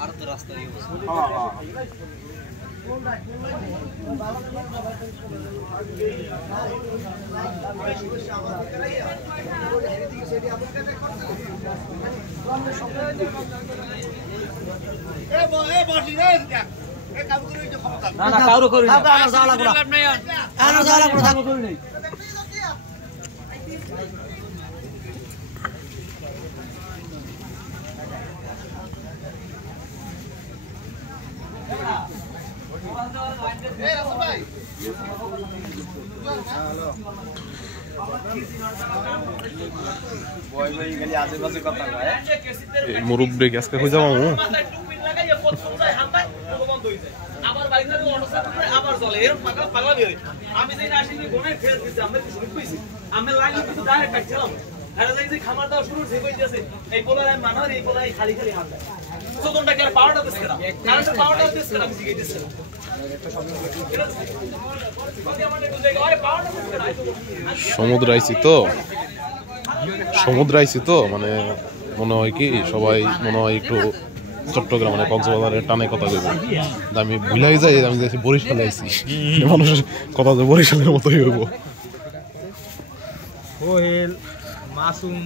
আর তো রাস্তা না না কারো করি না মুরব্বী আজকে হয়ে যাবো আমি যে আসিনি গোনে ফেল দিছি আমরা কিছু কইছি আমি লাগি কিছু ডাইরেক্ট কাটছিলাম আরে যে খামার দাও শুরু হইছে এই পোলা আমি মানার এই পোলা খালি খালি হাত দেয় চোদনটা কি আর পাওয়ারটা দিছ না কারণ পাওয়ারটা দিছ না আমি জিগে দিছ সমুদ্র আইছি তো মানে মনে হয় কি সবাই মনে হয় একটু চট্টগ্রাম মানে কক্সবাজারের টানে কথা কইব আমি ভুলাই যাই আমি যাইছি বরিশালে আইছি মানুষের কথা তো বরিশালের মতোই হইব কোহেল মাসুম